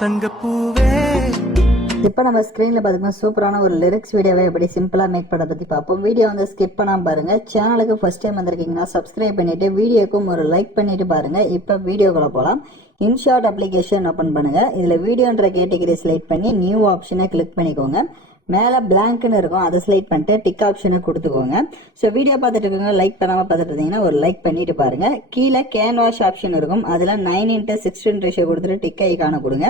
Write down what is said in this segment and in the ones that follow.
தங்கப்பூவே. இப்போ நம்ம ஸ்க்ரீனில் பார்த்தீங்கன்னா சூப்பரான ஒரு லிரிக்ஸ் வீடியோவை எப்படி சிம்பிளாக மேக் பண்ண பற்றி பார்ப்போம். வீடியோ வந்து ஸ்கிப் பண்ணாமல் பாருங்கள். சேனலுக்கு ஃபஸ்ட் டைம் வந்திருக்கீங்கன்னா சப்ஸ்கிரைப் பண்ணிவிட்டு வீடியோக்கும் ஒரு லைக் பண்ணிவிட்டு பாருங்கள். இப்போ வீடியோக்குள்ளே போகலாம். இன்ஷாட் அப்ளிகேஷன் ஓப்பன் பண்ணுங்கள். இதில் வீடியோன்ற கேட்டகரி செலக்ட் பண்ணி நியூ ஆப்ஷனை கிளிக் பண்ணிக்கோங்க. மேலே பிளாங்க்னு இருக்கும், அதை செலக்ட் பண்ணிட்டு டிக் ஆப்ஷனை கொடுத்துக்கோங்க. ஸோ வீடியோ பார்த்துட்டு இருக்கவங்க லைக் பண்ணாமல் பார்த்துட்டு இருந்தீங்கன்னா ஒரு லைக் பண்ணிட்டு பாருங்க. கீழே கேன்வாஷ் ஆப்ஷன் இருக்கும், அதில் 9:16 ரேஷியோ கொடுத்துட்டு டிக் ஐக்கான கொடுங்க.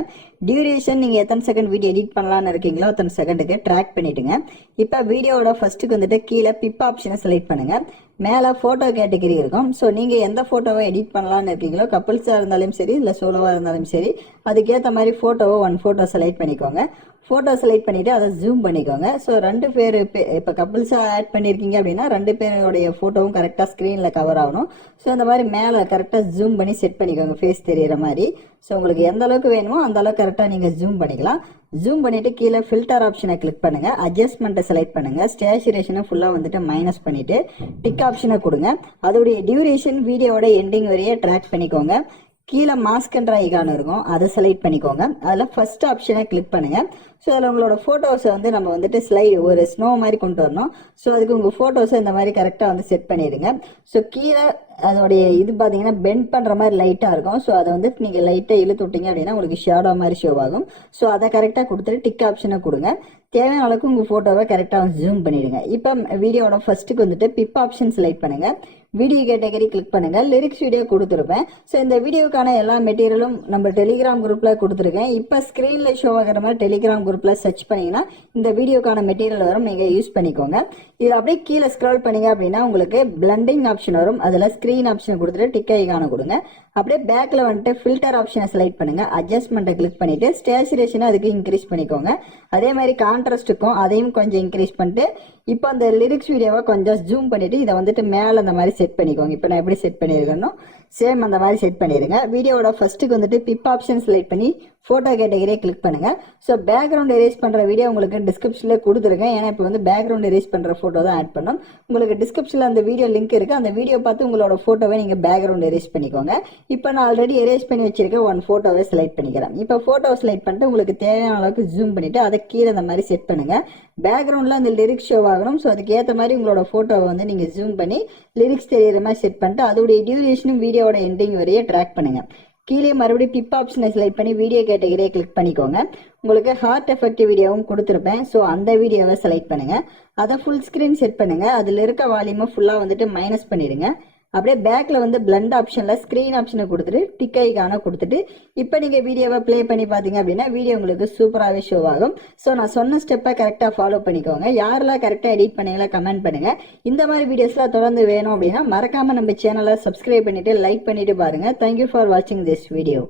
டியூரேஷன் நீங்கள் எத்தனை செகண்ட் வீடியோ எடிட் பண்ணலான்னு இருக்கீங்களோ அத்தனை செகண்டுக்கு ட்ராக் பண்ணிட்டுங்க. இப்போ வீடியோவோட ஃபர்ஸ்ட்டுக்கு வந்துட்டு கீழே பிப் ஆப்ஷனை செலக்ட் பண்ணுங்க. மேலே ஃபோட்டோ கேட்டகரி இருக்கும். ஸோ நீங்கள் எந்த ஃபோட்டோவை எடிட் பண்ணலான்னு இருக்கீங்களோ, கப்புள்ஸாக இருந்தாலும் சரி இல்லை சோலோவாக இருந்தாலும் சரி, அதுக்கேற்ற மாதிரி ஃபோட்டோவை ஒன் ஃபோட்டோ செலக்ட் பண்ணிக்கோங்க. ஃபோட்டோ செலக்ட் பண்ணிவிட்டு அதை ஜூம் பண்ணிக்கோங்க. ஸோ 2 பேர் இப்போ கப்புள்ஸாக ஆட் பண்ணியிருக்கீங்க அப்படின்னா 2 பேருடைய ஃபோட்டோவும் கரெக்டாக ஸ்க்ரீனில் கவர் ஆகணும். ஸோ அந்த மாதிரி மேலே கரெக்டாக ஜூம் பண்ணி செட் பண்ணிக்கோங்க, ஃபேஸ் தெரிகிற மாதிரி. ஸோ உங்களுக்கு எந்த அளவுக்கு வேணுமோ அந்த அளவுக்கு கரெக்டாக நீங்கள் ஜூம் பண்ணிக்கலாம். ஜூம் பண்ணிவிட்டு கீழே ஃபில்டர் ஆப்ஷனை கிளிக் பண்ணுங்கள். அட்ஜஸ்ட்மெண்ட்டை செலக்ட் பண்ணுங்கள். சேச்சுரேஷனை ஃபுல்லாக வந்துட்டு மைனஸ் பண்ணிவிட்டு டிக் ஆப்ஷனை கொடுங்க. அதோடைய டியூரேஷன் வீடியோவோட எண்டிங் வரையே ட்ராக் பண்ணிக்கோங்க. கீழே மாஸ்க்ன்ற ஐகான் இருக்கும், அதை செலக்ட் பண்ணிக்கோங்க. அதில் ஃபர்ஸ்ட் ஆப்ஷனை கிளிக் பண்ணுங்கள். ஸோ அதில் உங்களோட ஃபோட்டோஸை வந்து நம்ம வந்துட்டு ஸ்லைடு ஒரு ஸ்னோ மாதிரி கொண்டு வரணும். ஸோ அதுக்கு உங்கள் ஃபோட்டோஸை இந்த மாதிரி கரெக்டாக வந்து செட் பண்ணிடுங்க. ஸோ கீழே அதோடைய இது பார்த்தீங்கன்னா பெண்ட் பண்ணுற மாதிரி லைட்டாக இருக்கும். ஸோ அதை வந்துட்டு நீங்கள் லைட்டாக இழுத்து விட்டீங்க அப்படின்னா உங்களுக்கு ஷேடோ மாதிரி ஷோ ஆகும். ஸோ அதை கரெக்டாக கொடுத்துட்டு டிக் ஆப்ஷனை கொடுங்க. தேவையான அளவுக்கு உங்கள் ஃபோட்டோவை கரெக்டாக வந்து ஜூம் பண்ணிடுங்க. இப்போ வீடியோட ஃபர்ஸ்ட்டுக்கு வந்துட்டு பிப் ஆப்ஷன் செலக்ட் பண்ணுங்கள். வீடியோ கேட்டகரி கிளிக் பண்ணுங்கள். லிரிக்ஸ் வீடியோ கொடுத்துருப்பேன். ஸோ இந்த வீடியோக்கான எல்லா மெட்டீரியலும் நம்ம டெலிகிராம் குரூப்பில் கொடுத்துருக்கேன். இப்போ ஸ்க்ரீனில் ஷோ ஆகிற மாதிரி டெலிகிராம் குரூப்பில் சர்ச் பண்ணிங்கன்னா இந்த வீடியோக்கான மெட்டீரியல் வரும், நீங்கள் யூஸ் பண்ணிக்கோங்க. இதில் அப்படியே கீழே ஸ்க்ரால் பண்ணிங்க அப்படின்னா உங்களுக்கு பிளண்டிங் ஆப்ஷன் வரும், அதில் ஸ்க்ரீன் ஆப்ஷனை கொடுத்துட்டு டிக் ஐகானை கொடுங்க. அப்படியே பேக்கில் வந்துட்டு ஃபில்டர் ஆப்ஷனை செலக்ட் பண்ணுங்கள். அட்ஜஸ்ட்மெண்ட்டை கிளிக் பண்ணிவிட்டு சேச்சுரேஷனை அதுக்கு இன்க்ரீஸ் பண்ணிக்கோங்க. அதே மாதிரி கான்ட்ராஸ்ட்டுக்கும் அதையும் கொஞ்சம் இன்க்ரீஸ் பண்ணிட்டு இப்போ அந்த லிரிக்ஸ் வீடியோவை கொஞ்சம் ஜூம் பண்ணிவிட்டு இதை வந்துட்டு மேலே அந்த மாதிரி செட் பண்ணிக்கோங்க. இப்போ நான் எப்படி செட் பண்ணியிருக்கேனோ சேம் அந்த மாதிரி செட் பண்ணிடுங்க. வீடியோவோட ஃபர்ஸ்ட்டுக்கு வந்துட்டு பிப் ஆப்ஷன் செலக்ட் பண்ணி ஃபோட்டோ கேட்டகரியை கிளிக் பண்ணுங்கள். ஸோ பேக்ரவுண்ட் எரேஸ் பண்ணுற வீடியோ உங்களுக்கு டிஸ்கிரிப்ஷனில் கொடுத்துருக்கேன். ஏன்னா இப்போ வந்து பேக்ரவுண்ட் எரேஸ் பண்ணுற ஃபோட்டோ தான் ஆட் பண்ணோம். உங்களுக்கு டிஸ்கிரிப்ஷனில் அந்த வீடியோ லிங்க் இருக்குது, அந்த வீடியோ பார்த்து உங்களோட ஃபோட்டோவை நீங்கள் பேக்ரவுண்ட் எரேஸ் பண்ணிக்கோங்க. இப்போ நான் ஆல்ரெடி எரேஸ் பண்ணி வச்சிருக்கேன், ஒன் ஃபோட்டோவை செலக்ட் பண்ணிக்கிறேன். இப்போ ஃபோட்டோவை செலக்ட் பண்ணிட்டு உங்களுக்கு தேவையான அளவுக்கு ஜூம் பண்ணிவிட்டு அதை கீழே அந்த மாதிரி செட் பண்ணுங்கள். பேக்ரவுண்டில் அந்த லிரிக்ஸ் ஷோ ஆகணும். ஸோ அதுக்கு ஏற்ற மாதிரி உங்களோட ஃபோட்டோவை வந்து நீங்கள் ஜூம் பண்ணி லிரிக்ஸ் தெரிகிற மாதிரி செட் பண்ணிட்டு அதோடைய டியூரேஷனும் வீடியோட எண்டிங் வரையே ட்ராக் பண்ணுங்கள். கீழே மறுபடியும் பிப் ஆப்ஷனை செலக்ட் பண்ணி வீடியோ கேட்டகரியை கிளிக் பண்ணிக்கோங்க. உங்களுக்கு ஹார்ட் எஃபெக்ட் வீடியோவும் கொடுத்துருப்பேன். ஸோ அந்த வீடியோவை செலக்ட் பண்ணுங்கள். அதை ஃபுல் ஸ்க்ரீன் செட் பண்ணுங்கள். அதில் இருக்க வால்யூமை ஃபுல்லாக வந்துட்டு மைனஸ் பண்ணிடுங்க. அப்படியே பேக்கில் வந்து பிளண்ட் ஆப்ஷனில் ஸ்க்ரீன் ஆப்ஷனை கொடுத்துட்டு டிக் ஐகானை கொடுத்துட்டு இப்போ நீங்கள் வீடியோவை ப்ளே பண்ணி பார்த்தீங்க அப்படின்னா வீடியோ உங்களுக்கு சூப்பராகவே ஷோ ஆகும். ஸோ நான் சொன்ன ஸ்டெப்பை கரெக்டாக ஃபாலோ பண்ணிக்கோங்க. யாரெல்லாம் கரெக்டாக எடிட் பண்ணீங்களா கமெண்ட் பண்ணுங்கள். இந்த மாதிரி வீடியோஸ்லாம் தொடர்ந்து வேணும் அப்படின்னா மறக்காமல் நம்ம சேனலை சப்ஸ்கிரைப் பண்ணிவிட்டு லைக் பண்ணிவிட்டு பாருங்கள். தேங்க்யூ ஃபார் வாட்சிங் திஸ் வீடியோ.